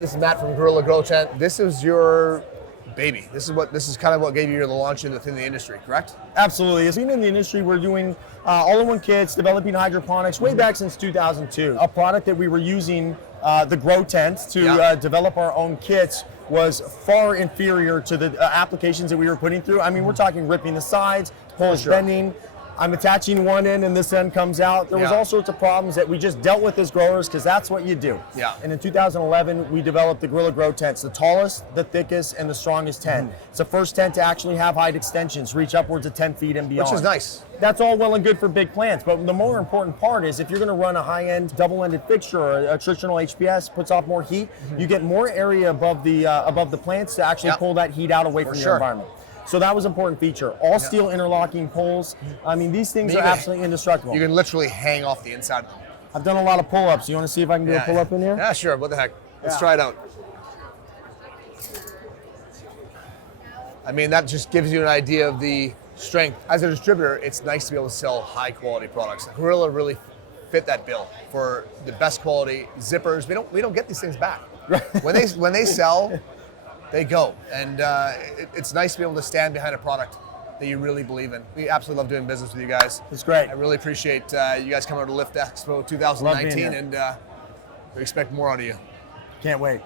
This is Matt from Gorilla Grow Tent. This is your baby. This is kind of what gave you the launch into the industry, correct? Absolutely. As being in the industry, we're doing all-in-one kits, developing hydroponics way back since 2002. A product that we were using, the grow tent, to develop our own kits was far inferior to the applications that we were putting through. I mean, we're talking ripping the sides, poles bending. I'm attaching one end and this end comes out. There was all sorts of problems that we just dealt with as growers because that's what you do. Yeah. And in 2011, we developed the Gorilla Grow Tents, the tallest, the thickest, and the strongest tent. It's the first tent to actually have height extensions, reach upwards of 10 feet and beyond. Which is nice. That's all well and good for big plants, but the more important part is if you're going to run a high-end double-ended fixture or a traditional HPS, puts off more heat, you get more area above the plants to actually pull that heat out away from your environment. So that was an important feature. All steel interlocking poles. I mean, these things are absolutely indestructible. You can literally hang off the inside of them. I've done a lot of pull-ups. You want to see if I can do a pull-up in here? Yeah, sure. What the heck? Let's try it out. I mean, that just gives you an idea of the strength. As a distributor, it's nice to be able to sell high-quality products. Gorilla really fit that bill for the best quality zippers. We don't get these things back. When they sell, they go, and it's nice to be able to stand behind a product that you really believe in. We absolutely love doing business with you guys. It's great. I really appreciate you guys coming over to Lift Expo 2019, and we expect more out of you. Can't wait.